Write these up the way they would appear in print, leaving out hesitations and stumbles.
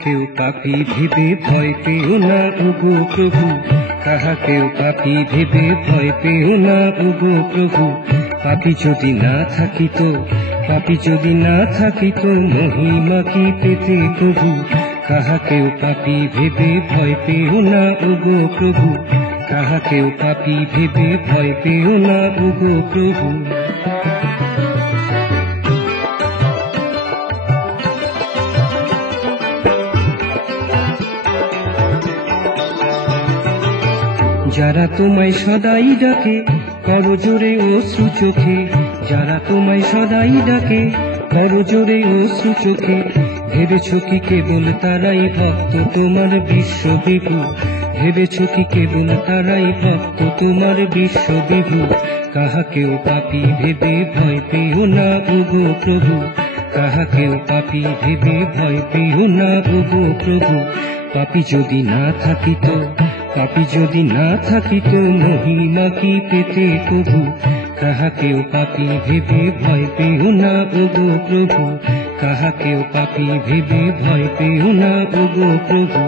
কাহাকেও পাপী ভেবে ভয় পেও না ওগো প্রভু, কাহাকেও পাপী ভেবে ভয় পেও না ওগো প্রভু। পাপী যদি না থাকিত, পাপী যদি না থাকিত, মহিমা কি পেতে প্রভু। কাহাকেও পাপী ভেবে ভয় পেও না ওগো প্রভু, কাহাকেও পাপী ভেবে ভয় পেও না ওগো প্রভু। যারা তোমায় সদাই ডাকে করজোরে অশ্রু চোখে, যারা তোমায় সদাই ডাকে করজোরে অশ্রু চোখে, ভেবেছ কি কেবল তারাই ভক্ত তোমার বিশ্ববিভু, ভেবেছ কি কেবল তারাই ভক্ত তোমার বিশ্ববিভু। কাহাকেও পাপী ভেবে ভয় পেও না ওগো প্রভু, কাহাকেও পাপী ভেবে ভয় পেও না ওগো প্রভু। পাপী যদি না থাকিত, পাপী যদি না থাকিত, মহিমা কি পেতে প্রভু। কাহাকেও পাপী ভেবে ভয় পেও না ওগো প্রভু, কাহাকেও পাপী ভেবে ভয় পেও না ওগো প্রভু।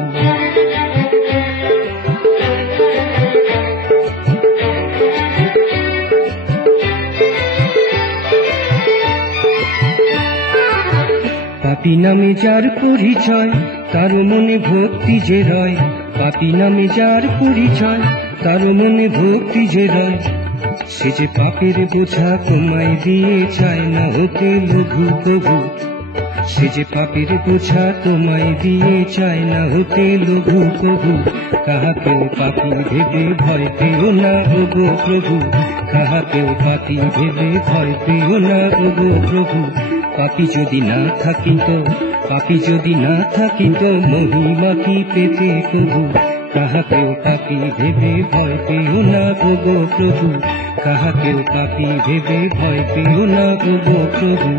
পাপী নামে যার পরিচয় তার মনে ভক্তি যে রয়, পাপী নামে যার পরিচয় তার মনে ভক্তি যে রয়। সে যে পাপের বোঝা তোমায় দিয়ে চায় না হতে লঘু প্রভু, সে যে পাপের বোঝা তোমায় দিয়ে চায় না হতে লঘু প্রভু। কাহাকেও পাপী ভেবে ভয় পেও না ওগো প্রভু, কাহাকেও পাপী ভেবে ভয় পেও না ওগো প্রভু। পাপী যদি না থাকিত, পাপী যদি না থাকিত, মহিমা কি পেতে প্রভু। কাহাকেও পাপী ভেবে ভয় পেও না ওগো প্রভু, কাহাকেও পাপী ভেবে ভয় পেও না ওগো প্রভু।